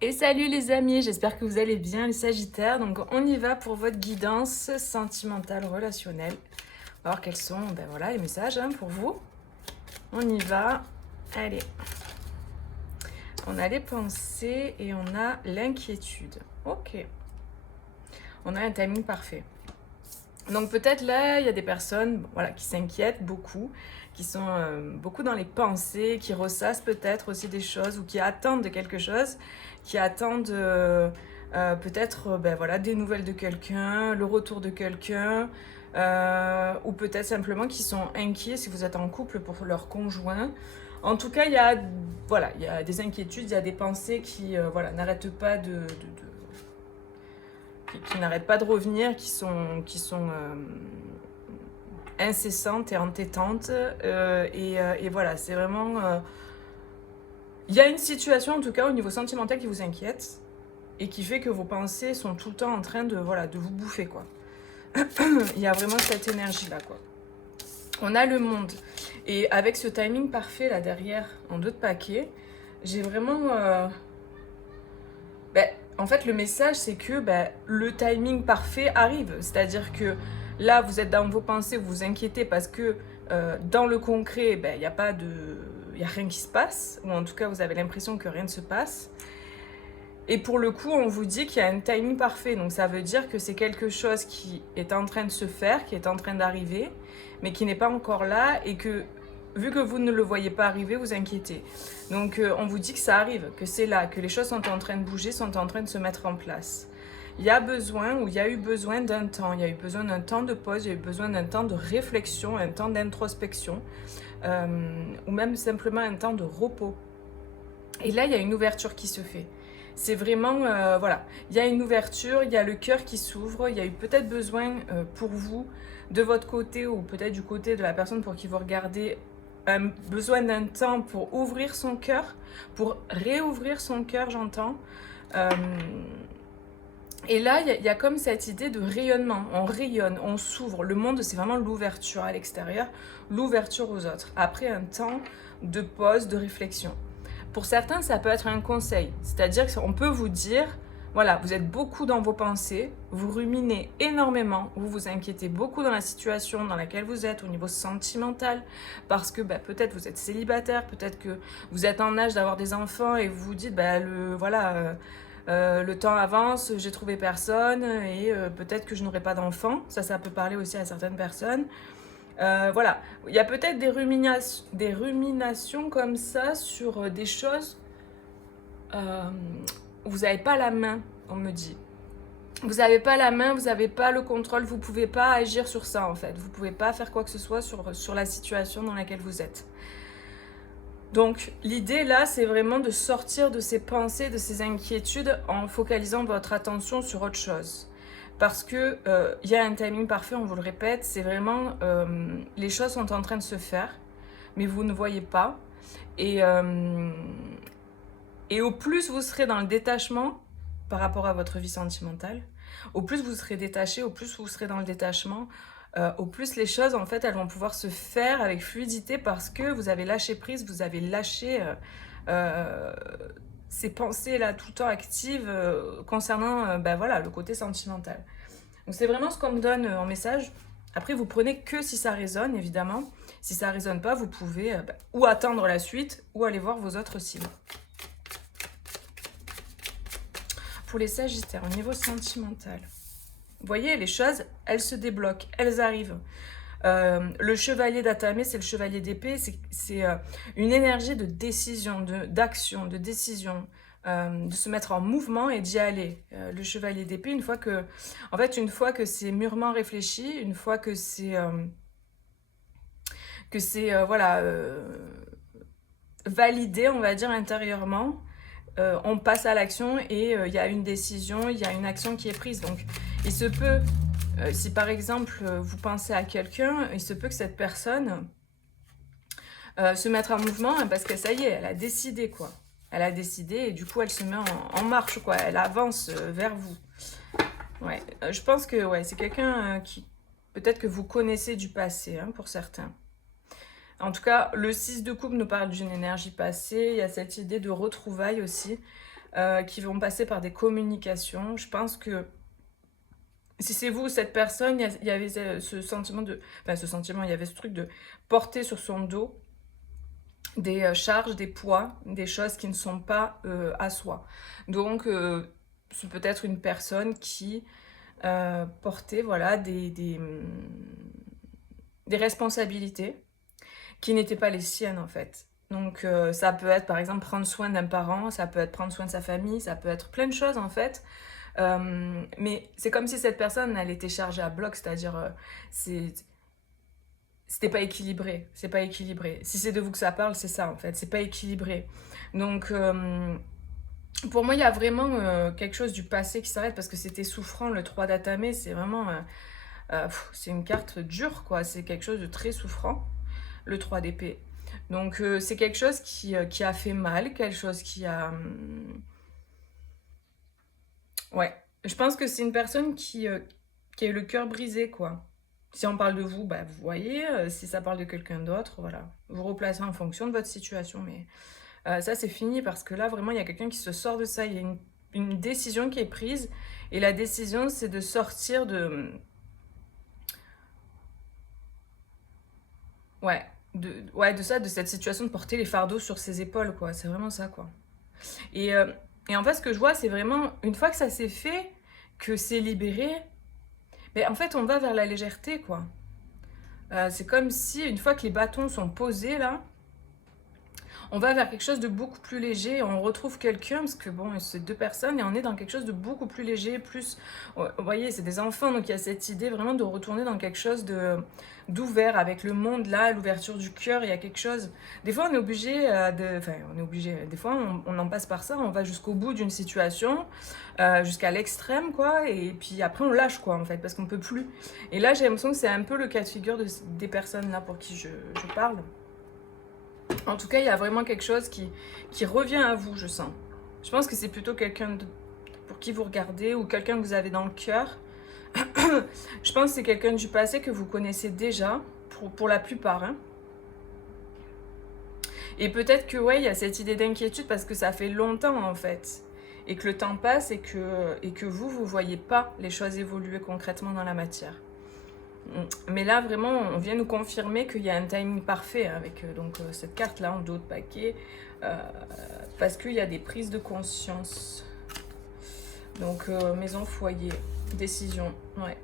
Et salut les amis, j'espère que vous allez bien les Sagittaires. Donc on y va pour votre guidance sentimentale relationnelle. On va voir quels sont voilà, les messages pour vous. On y va. Allez. On a les pensées et on a l'inquiétude. Ok. On a un timing parfait. Donc peut-être là, il y a des personnes voilà, qui s'inquiètent beaucoup, qui sont beaucoup dans les pensées, qui ressassent peut-être aussi des choses ou qui attendent de quelque chose, qui attendent peut-être voilà, des nouvelles de quelqu'un, le retour de quelqu'un, ou peut-être simplement qui sont inquiets si vous êtes en couple pour leur conjoint. En tout cas, voilà, il y a des inquiétudes, il y a des pensées qui voilà, n'arrêtent pas qui n'arrêtent pas de revenir, qui sont incessantes et entêtantes. Et voilà, c'est vraiment... Il y a une situation, en tout cas, au niveau sentimental qui vous inquiète et qui fait que vos pensées sont tout le temps en train de, voilà, de vous bouffer, quoi. Il y a vraiment cette énergie-là, quoi. On a le monde. Et avec ce timing parfait, là, derrière, en deux de paquets, j'ai vraiment... en fait, le message, c'est que le timing parfait arrive. C'est-à-dire que là, vous êtes dans vos pensées, vous vous inquiétez parce que dans le concret, il n'y a pas de... Il n'y a rien qui se passe, ou en tout cas, vous avez l'impression que rien ne se passe. Et pour le coup, on vous dit qu'il y a un timing parfait. Donc ça veut dire que c'est quelque chose qui est en train de se faire, qui est en train d'arriver, mais qui n'est pas encore là et que, vu que vous ne le voyez pas arriver, vous inquiétez. Donc on vous dit que ça arrive, que c'est là, que les choses sont en train de bouger, sont en train de se mettre en place. Il y a besoin, ou il y a eu besoin d'un temps, il y a eu besoin d'un temps de pause, il y a eu besoin d'un temps de réflexion, un temps d'introspection, ou même simplement un temps de repos. Et là, il y a une ouverture qui se fait. C'est vraiment, voilà, il y a une ouverture, il y a le cœur qui s'ouvre, il y a eu peut-être besoin pour vous, de votre côté ou peut-être du côté de la personne pour qui vous regardez, besoin d'un temps pour ouvrir son cœur, pour réouvrir son cœur, j'entends. Euh, et là, il y a comme cette idée de rayonnement. On rayonne, on s'ouvre. Le monde, c'est vraiment l'ouverture à l'extérieur, l'ouverture aux autres. Après un temps de pause, de réflexion. Pour certains, ça peut être un conseil. C'est-à-dire qu'on peut vous dire, voilà, vous êtes beaucoup dans vos pensées, vous ruminez énormément, vous vous inquiétez beaucoup dans la situation dans laquelle vous êtes au niveau sentimental, parce que peut-être vous êtes célibataire, peut-être que vous êtes en âge d'avoir des enfants et vous vous dites, le temps avance, j'ai trouvé personne et peut-être que je n'aurai pas d'enfants. Ça peut parler aussi à certaines personnes. Voilà, il y a peut-être des ruminations comme ça sur des choses euh, où vous n'avez pas la main, on me dit. Vous n'avez pas la main, vous n'avez pas le contrôle, vous ne pouvez pas agir sur ça en fait. Vous ne pouvez pas faire quoi que ce soit sur la situation dans laquelle vous êtes. Donc l'idée là, c'est vraiment de sortir de ces pensées, de ces inquiétudes en focalisant votre attention sur autre chose. Parce que y a un timing parfait, on vous le répète, c'est vraiment les choses sont en train de se faire, mais vous ne voyez pas. Et au plus vous serez dans le détachement par rapport à votre vie sentimentale, au plus vous serez détaché, au plus vous serez dans le détachement, au plus les choses, en fait, elles vont pouvoir se faire avec fluidité parce que vous avez lâché prise, vous avez lâché euh, ces pensées-là tout le temps actives concernant voilà, le côté sentimental. Donc c'est vraiment ce qu'on me donne en message. Après, vous prenez que si ça résonne, évidemment. Si ça résonne pas, vous pouvez ou attendre la suite ou aller voir vos autres signes. Pour les Sagittaires, au niveau sentimental, vous voyez, les choses, elles se débloquent, elles arrivent. Le chevalier d'Atamé, c'est le chevalier d'épée, c'est une énergie de décision, d'action, de décision, de se mettre en mouvement et d'y aller. Le chevalier d'épée, une fois que c'est mûrement réfléchi, une fois que c'est voilà, validé, on va dire intérieurement, on passe à l'action et il y a une décision, il y a une action qui est prise. Donc, il se peut, si par exemple vous pensez à quelqu'un, il se peut que cette personne se mette en mouvement parce que ça y est, elle a décidé quoi. Elle a décidé et du coup elle se met en marche quoi. Elle avance vers vous. Ouais, je pense que ouais, c'est quelqu'un qui peut-être que vous connaissez du passé pour certains. En tout cas, le 6 de coupe nous parle d'une énergie passée. Il y a cette idée de retrouvailles aussi. qui vont passer par des communications. Je pense que si c'est vous, cette personne, il y avait ce sentiment de... Enfin, ce sentiment, il y avait ce truc de porter sur son dos des charges, des poids, des choses qui ne sont pas à soi. Donc, c'est peut-être une personne qui portait voilà, des responsabilités qui n'étaient pas les siennes en fait. Donc ça peut être par exemple prendre soin d'un parent, ça peut être prendre soin de sa famille, ça peut être plein de choses en fait. Mais c'est comme si cette personne elle était chargée à bloc, c'est-à-dire c'était pas équilibré, c'est pas équilibré. Si c'est de vous que ça parle, c'est ça en fait, c'est pas équilibré. Donc pour moi il y a vraiment quelque chose du passé qui s'arrête parce que c'était souffrant, le 3 d'Atame, c'est vraiment c'est une carte dure quoi, c'est quelque chose de très souffrant, le 3 d'épée. Donc c'est quelque chose qui a fait mal, quelque chose qui a... ouais, je pense que c'est une personne qui a eu le cœur brisé, quoi. Si on parle de vous, bah, vous voyez, si ça parle de quelqu'un d'autre, voilà. Vous replacez en fonction de votre situation, mais ça c'est fini parce que là vraiment il y a quelqu'un qui se sort de ça, il y a une décision qui est prise et la décision c'est de sortir de... Ouais, ouais, de ça, de cette situation de porter les fardeaux sur ses épaules, quoi. C'est vraiment ça, quoi. Et, euh, et en fait, ce que je vois, c'est vraiment, une fois que ça s'est fait, que c'est libéré, mais en fait, on va vers la légèreté, quoi. C'est comme si, une fois que les bâtons sont posés, là, on va vers quelque chose de beaucoup plus léger, on retrouve quelqu'un, parce que bon, c'est deux personnes, et on est dans quelque chose de beaucoup plus léger, plus, vous voyez, c'est des enfants, donc il y a cette idée vraiment de retourner dans quelque chose d'ouvert, avec le monde là, l'ouverture du cœur, il y a quelque chose, des fois on est obligé enfin on est obligé, des fois on en passe par ça, on va jusqu'au bout d'une situation, jusqu'à l'extrême quoi, et puis après on lâche quoi en fait, parce qu'on peut plus, et là j'ai l'impression que c'est un peu le cas de figure des personnes là pour qui je parle. En tout cas, il y a vraiment quelque chose qui revient à vous, je sens. Je pense que c'est plutôt quelqu'un pour qui vous regardez ou quelqu'un que vous avez dans le cœur. Je pense que c'est quelqu'un du passé que vous connaissez déjà, pour la plupart. Hein. Et peut-être que, ouais, il y a cette idée d'inquiétude parce que ça fait longtemps, en fait. Et que le temps passe et que vous voyez pas les choses évoluer concrètement dans la matière. Mais là, vraiment, on vient nous confirmer qu'il y a un timing parfait avec donc, cette carte-là en dos de paquet. Parce qu'il y a des prises de conscience. Donc, maison, foyer, décision. Ouais.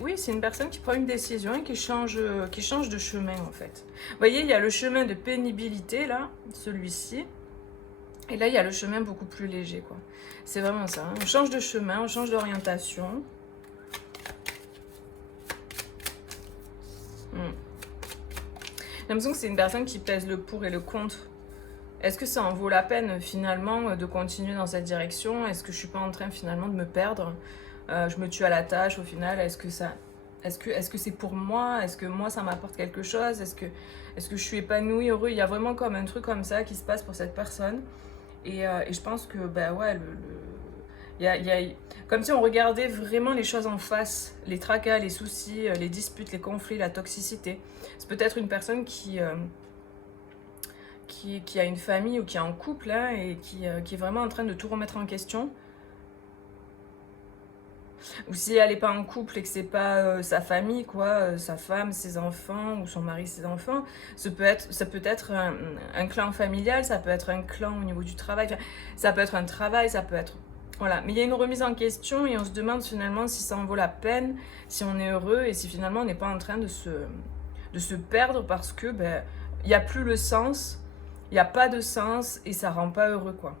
Oui, c'est une personne qui prend une décision et qui change de chemin, en fait. Vous voyez, il y a le chemin de pénibilité, là, celui-ci. Et là, il y a le chemin beaucoup plus léger, quoi. C'est vraiment ça. Hein. On change de chemin, on change d'orientation. J'ai l'impression que c'est une personne qui pèse le pour et le contre. Est-ce que ça en vaut la peine finalement de continuer dans cette direction? Est-ce que je suis pas en train finalement de me perdre? Je me tue à la tâche au final. Est-ce que c'est pour moi? Est-ce que moi ça m'apporte quelque chose? Est-ce que je suis épanouie, heureux? Il y a vraiment comme un truc comme ça qui se passe pour cette personne. Et je pense que bah ouais, il y a, comme si on regardait vraiment les choses en face, les tracas, les soucis, les disputes, les conflits, la toxicité. C'est peut-être une personne qui a une famille ou qui est en couple hein, et qui est vraiment en train de tout remettre en question. Ou si elle n'est pas en couple et que c'est pas sa famille, quoi, sa femme, ses enfants, ou son mari, ses enfants, ça peut être un clan familial, ça peut être un clan au niveau du travail, enfin, ça peut être un travail, ça peut être... Voilà, mais il y a une remise en question et on se demande finalement si ça en vaut la peine, si on est heureux et si finalement on n'est pas en train de se perdre parce que ben, il n'y a plus le sens, il n'y a pas de sens et ça rend pas heureux quoi.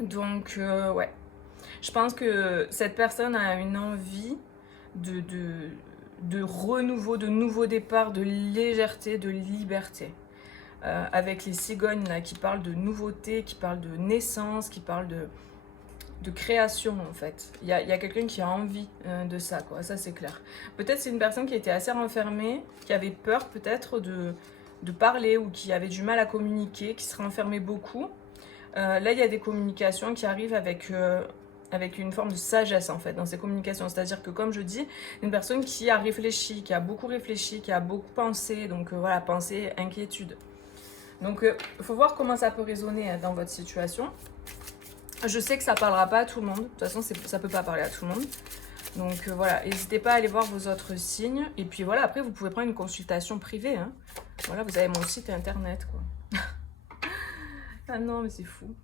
Donc ouais, je pense que cette personne a une envie de renouveau, de nouveau départ, de légèreté, de liberté. Avec les cigognes là, qui parlent de nouveauté, qui parlent de naissance, qui parlent de création en fait. Il y a quelqu'un qui a envie de ça, quoi. Ça c'est clair. Peut-être c'est une personne qui était assez renfermée, qui avait peur peut-être de parler ou qui avait du mal à communiquer, qui se renfermait beaucoup. Là il y a des communications qui arrivent avec une forme de sagesse en fait dans ces communications. C'est-à-dire que comme je dis, une personne qui a réfléchi, qui a beaucoup réfléchi, qui a beaucoup pensé, donc voilà, pensée, inquiétude. Donc il faut voir comment ça peut résonner dans votre situation. Je sais que ça parlera pas à tout le monde. De toute façon, ça peut pas parler à tout le monde. Donc voilà, n'hésitez pas à aller voir vos autres signes. Et puis voilà, après, vous pouvez prendre une consultation privée. Hein. Voilà, vous avez mon site internet, quoi. Ah non, mais c'est fou.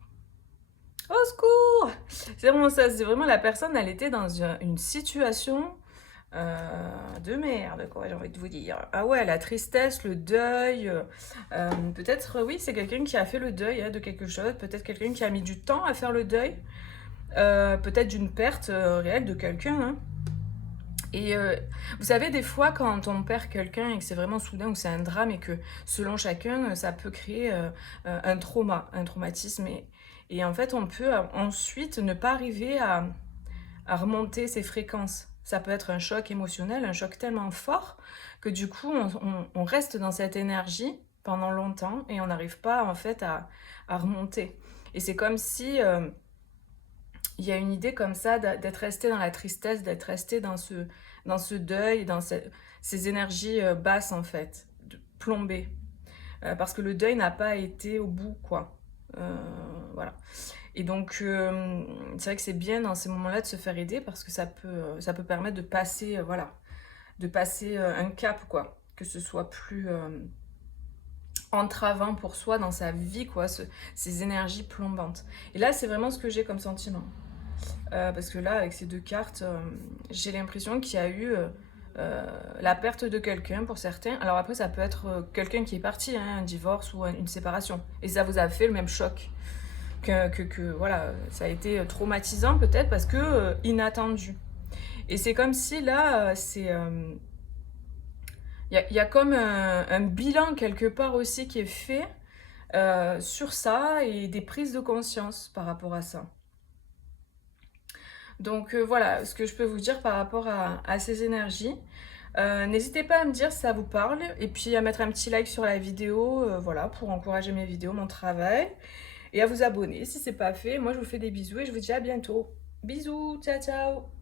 Au secours! C'est vraiment ça, c'est vraiment la personne, elle était dans une situation de merde, quoi, j'ai envie de vous dire. Ah ouais, la tristesse, le deuil. Peut-être, oui, c'est quelqu'un qui a fait le deuil hein, de quelque chose. Peut-être quelqu'un qui a mis du temps à faire le deuil. Peut-être d'une perte réelle de quelqu'un. Hein. Et vous savez, des fois, quand on perd quelqu'un et que c'est vraiment soudain ou c'est un drame et que selon chacun, ça peut créer un trauma, un traumatisme. Et en fait, on peut ensuite ne pas arriver à remonter ses fréquences. Ça peut être un choc émotionnel, un choc tellement fort que du coup, on reste dans cette énergie pendant longtemps et on n'arrive pas en fait à remonter. Et c'est comme si il y a une idée comme ça d'être resté dans la tristesse, d'être resté dans ce deuil, dans ces énergies basses en fait, plombées. Parce que le deuil n'a pas été au bout, quoi. Voilà. Et donc, c'est vrai que c'est bien dans ces moments-là de se faire aider parce que ça peut permettre de passer, voilà, de passer un cap, quoi. Que ce soit plus entravant pour soi dans sa vie, quoi, ces énergies plombantes. Et là, c'est vraiment ce que j'ai comme sentiment. Parce que là, avec ces deux cartes, j'ai l'impression qu'il y a eu la perte de quelqu'un pour certains. Alors après, ça peut être quelqu'un qui est parti, hein, un divorce ou une séparation. Et ça vous a fait le même choc. Voilà, ça a été traumatisant peut-être parce que inattendu. Et c'est comme si là, il y a comme un bilan quelque part aussi qui est fait sur ça et des prises de conscience par rapport à ça. Donc voilà ce que je peux vous dire par rapport à ces énergies. N'hésitez pas à me dire si ça vous parle et puis à mettre un petit like sur la vidéo, voilà, pour encourager mes vidéos, mon travail. Et à vous abonner si c'est pas fait. Moi, je vous fais des bisous et je vous dis à bientôt. Bisous, ciao, ciao!